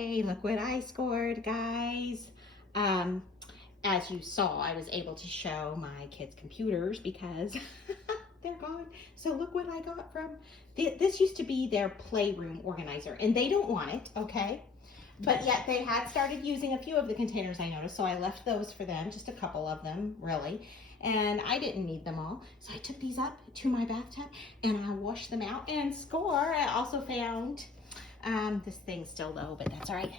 Hey, look what I scored, guys. As you saw, I was able to show my kids' computers because they're gone. So look what I got from, this used to be their playroom organizer, and they don't want it, okay? But yet they had started using a few of the containers, I noticed, so I left those for them, just a couple of them, really. And I didn't need them all. So I took these up to my bathtub and I washed them out and score. I also found, this thing's still low, but that's all right.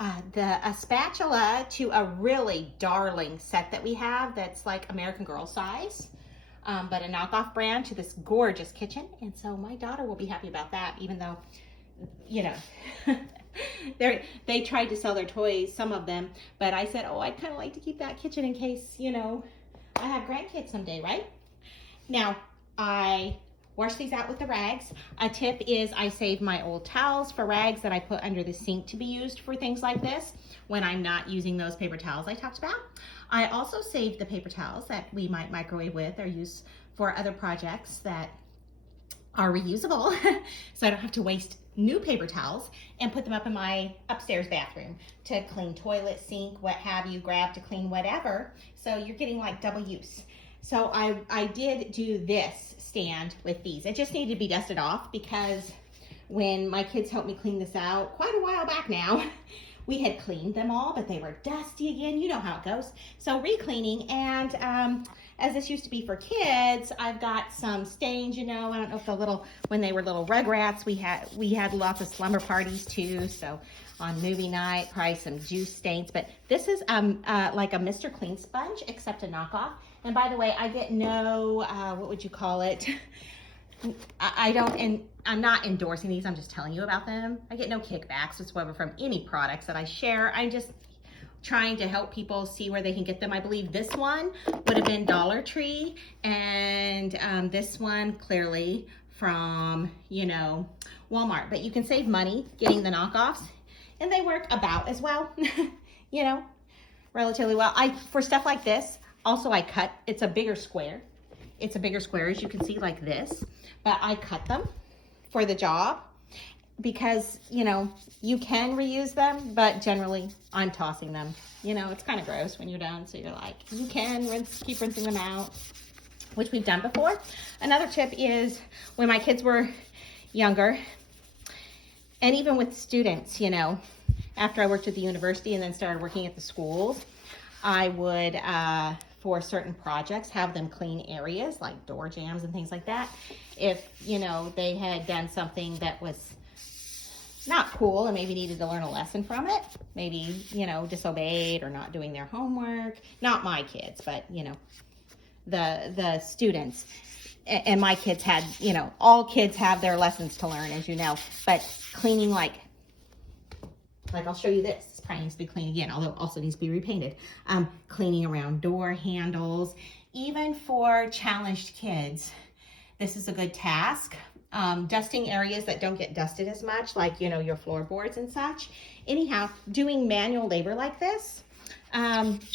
A spatula to a really darling set that we have that's like American Girl size, but a knockoff brand to this gorgeous kitchen. And so my daughter will be happy about that, even though, you know, they tried to sell their toys, some of them, but I said, oh, I'd kind of like to keep that kitchen in case, you know, I have grandkids someday, right? Now, I wash these out with the rags. A tip is I save my old towels for rags that I put under the sink to be used for things like this when I'm not using those paper towels I talked about. I also save the paper towels that we might microwave with or use for other projects that are reusable so I don't have to waste new paper towels, and put them up in my upstairs bathroom to clean toilet, sink, what have you, grab to clean whatever. So you're getting like double use. So I did do this stand with these. It just needed to be dusted off because when my kids helped me clean this out quite a while back now, we had cleaned them all, but they were dusty again. You know how it goes. So re-cleaning, and as this used to be for kids, I've got some stains, you know. I don't know if when they were little rugrats, we had lots of slumber parties too. So on movie night, probably some juice stains. But this is like a Mr. Clean sponge, except a knockoff. And by the way, I get no, what would you call it? I'm not endorsing these, I'm just telling you about them. I get no kickbacks whatsoever from any products that I share. I'm just trying to help people see where they can get them. I believe this one would have been Dollar Tree, and this one clearly from, you know, Walmart. But you can save money getting the knockoffs, and they work about as well, you know, relatively well. For stuff like this, also I cut, it's a bigger square. It's a bigger square, as you can see, like this. But I cut them for the job because, you know, you can reuse them, but generally I'm tossing them. You know, it's kind of gross when you're done, so you're like, you can keep rinsing them out, which we've done before. Another tip is when my kids were younger, and even with students, you know, after I worked at the university and then started working at the schools, I would, for certain projects, have them clean areas like door jambs and things like that. If, you know, they had done something that was not cool and maybe needed to learn a lesson from it, maybe, you know, disobeyed or not doing their homework, not my kids, but, you know, the students. And my kids had, you know, all kids have their lessons to learn, as you know, but cleaning like I'll show you this. This probably needs to be cleaned again, although it also needs to be repainted. Cleaning around door handles, even for challenged kids, this is a good task. Dusting areas that don't get dusted as much, like, you know, your floorboards and such. Anyhow, doing manual labor like this,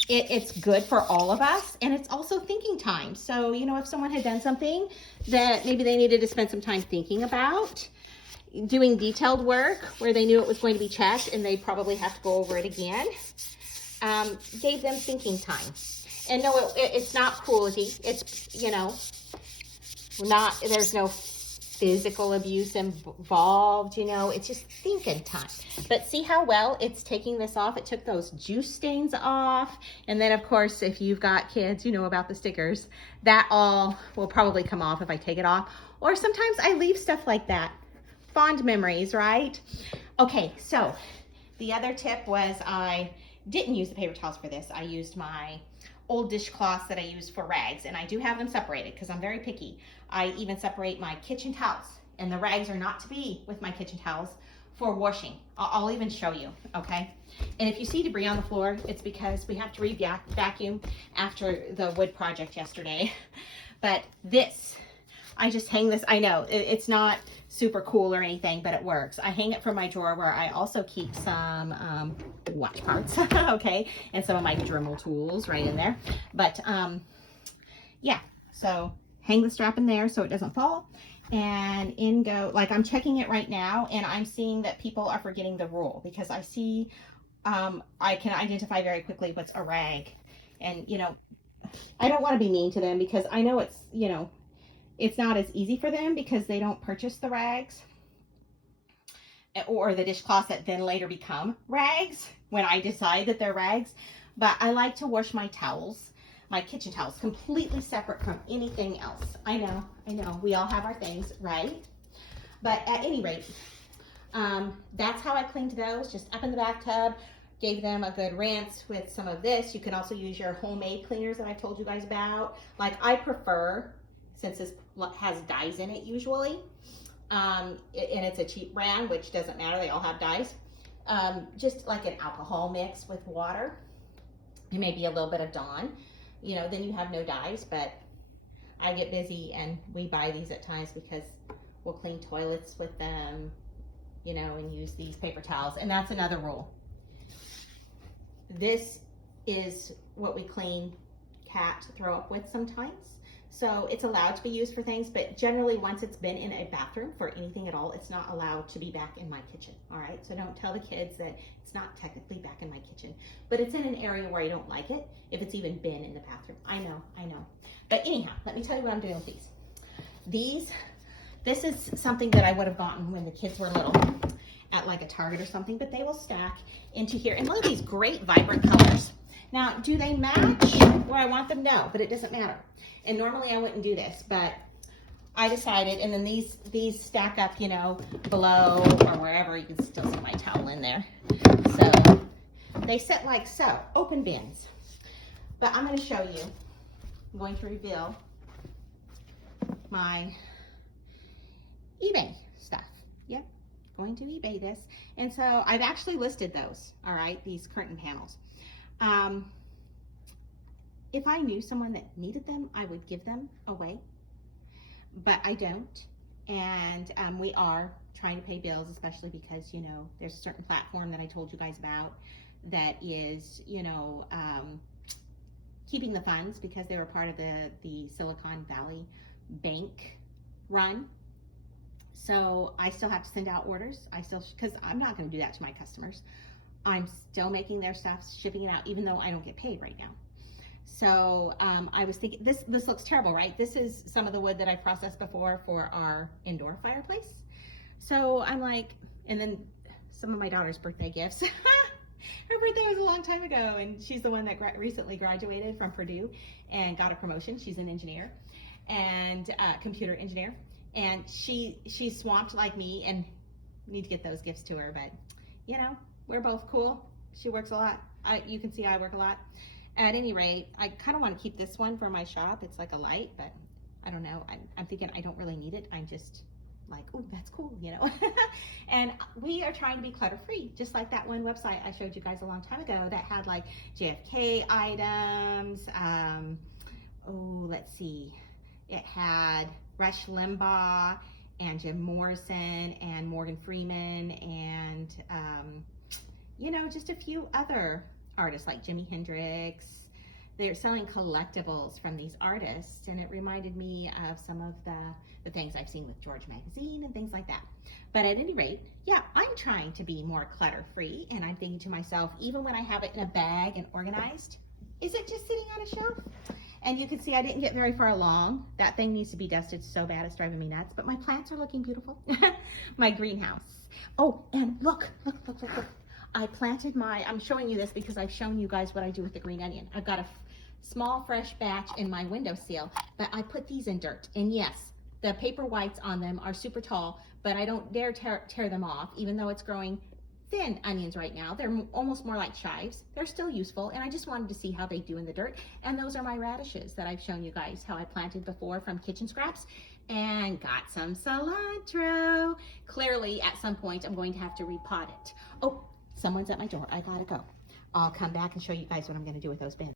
it's good for all of us, and it's also thinking time. So, you know, if someone had done something that maybe they needed to spend some time thinking about, doing detailed work where they knew it was going to be checked and they'd probably have to go over it again, gave them thinking time. And no, it's not cruelty. It's, you know, there's no physical abuse involved, you know, it's just thinking time. But see how well it's taking this off? It took those juice stains off. And then of course, if you've got kids, you know about the stickers, that all will probably come off if I take it off. Or sometimes I leave stuff like that. Fond memories, right? Okay, so the other tip was I didn't use the paper towels for this. I used my old dishcloths that I use for rags, and I do have them separated because I'm very picky. I even separate my kitchen towels, and the rags are not to be with my kitchen towels for washing. I'll even show you, okay? And if you see debris on the floor, it's because we have to vacuum after the wood project yesterday. But this, I just hang this, I know it's not super cool or anything, but it works. I hang it from my drawer where I also keep some watch parts, okay, and some of my Dremel tools right in there. But yeah, so hang the strap in there so it doesn't fall. and in go, like I'm checking it right now, and I'm seeing that people are forgetting the rule, because I see, I can identify very quickly what's a rag. And, you know, I don't want to be mean to them, because I know it's, you know, it's not as easy for them because they don't purchase the rags or the dishcloths that then later become rags when I decide that they're rags. But I like to wash my towels, my kitchen towels, completely separate from anything else. I know, we all have our things, right? But at any rate, that's how I cleaned those, just up in the bathtub. Gave them a good rinse with some of this. You can also use your homemade cleaners that I told you guys about. Like I prefer, since this has dyes in it usually, and it's a cheap brand, which doesn't matter, they all have dyes, just like an alcohol mix with water and maybe a little bit of Dawn, you know, then you have no dyes. But I get busy and we buy these at times because we'll clean toilets with them, you know, and use these paper towels. And that's another rule. This is what we clean cat throw up with sometimes. So it's allowed to be used for things, but generally once it's been in a bathroom for anything at all, it's not allowed to be back in my kitchen, all right? So don't tell the kids that it's not technically back in my kitchen, but it's in an area where I don't like it, if it's even been in the bathroom. I know. But anyhow, let me tell you what I'm doing with these. This is something that I would have gotten when the kids were little at like a Target or something, but they will stack into here. And look at these great vibrant colors. Now, do they match where I want them? No, but it doesn't matter. And normally I wouldn't do this, but I decided, and then these stack up, you know, below or wherever. You can still see my towel in there. So they sit like so, open bins. But I'm gonna show you, I'm going to reveal my eBay stuff. Yep, going to eBay this. And so I've actually listed those, all right, these curtain panels. If I knew someone that needed them, I would give them away, but I don't. And we are trying to pay bills, especially because, you know, there's a certain platform that I told you guys about that is, you know, keeping the funds because they were part of the Silicon Valley bank run. So I still have to send out orders. Because I'm not going to do that to my customers. I'm still making their stuff, shipping it out, even though I don't get paid right now. So I was thinking, this looks terrible, right? This is some of the wood that I processed before for our indoor fireplace. So I'm like, and then some of my daughter's birthday gifts. Her birthday was a long time ago, and she's the one that recently graduated from Purdue and got a promotion. She's an engineer and computer engineer, and she's swamped like me and need to get those gifts to her. But you know, we're both cool. She works a lot. You can see I work a lot. At any rate, I kind of want to keep this one for my shop. It's like a light, but I don't know. I'm thinking I don't really need it. I'm just like, oh, that's cool, you know. And we are trying to be clutter-free, just like that one website I showed you guys a long time ago that had like JFK items. Let's see. It had Rush Limbaugh and Jim Morrison and Morgan Freeman and, you know, just a few other artists like Jimi Hendrix. They're selling collectibles from these artists, and it reminded me of some of the things I've seen with George Magazine and things like that. But at any rate, yeah, I'm trying to be more clutter-free, and I'm thinking to myself, even when I have it in a bag and organized, is it just sitting on a shelf? And you can see I didn't get very far along. That thing needs to be dusted so bad, it's driving me nuts, but my plants are looking beautiful. My greenhouse. Oh, and look. I planted I'm showing you this because I've shown you guys what I do with the green onion. I've got a small fresh batch in my windowsill, but I put these in dirt. And yes, the paper whites on them are super tall, but I don't dare tear them off, even though it's growing thin onions right now. They're almost more like chives. They're still useful, and I just wanted to see how they do in the dirt. And those are my radishes that I've shown you guys how I planted before from kitchen scraps, and got some cilantro. Clearly, at some point, I'm going to have to repot it. Oh, someone's at my door. I gotta go. I'll come back and show you guys what I'm gonna do with those bins.